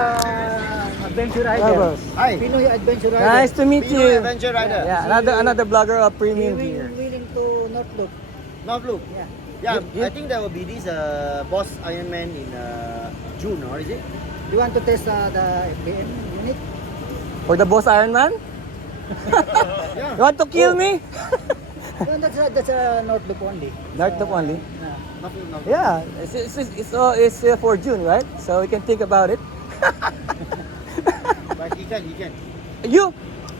adventure rider. Yeah, boss. Hi. Pinoy adventure rider. Nice to meet Pinoy you. adventure rider. Yeah, another blogger of premium Willing, gear. willing to not look. North Loop. Yeah. Yeah, You- I think there will be this Boss Ironman in June, or is it? You want to test the FKM unit? For the boss Ironman? Yeah. You want to kill me? No, that's a not look only. Not look only. Yeah. North Loop, North Loop. Yeah, it's for June, right? So we can think about it. But he can. You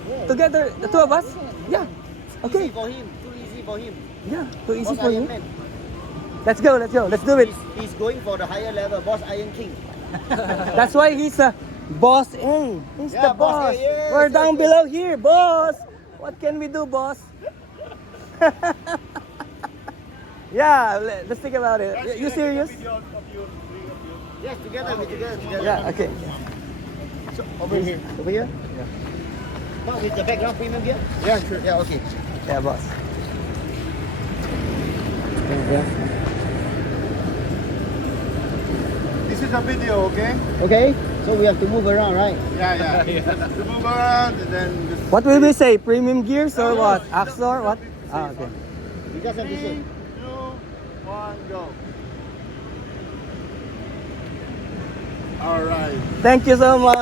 Yeah. together, the two of us? Yeah. Okay. Easy for him. Too easy for him. Yeah, too easy Boss for you. Ironman. Let's go. Let's do it. He's going for the higher level. Boss Iron King. That's why he's a boss A. He's Yeah, the boss boss. A, yes, We're yes, down yes. below here, boss. What can we do, boss? Yeah, let's think about it. You serious? Yes, together. Yeah, okay. So, over here. Over here? Yeah. No, with the background premium gear? Yeah, sure. Yeah, okay. Yeah, boss. This is a video, okay? Okay, so we have to move around, right? Yeah. To move around and then just What will we say? Premium gears or what? Axor? What? Ah, okay. We just have to say. 3, 2, 1, go. All right. Thank you so much.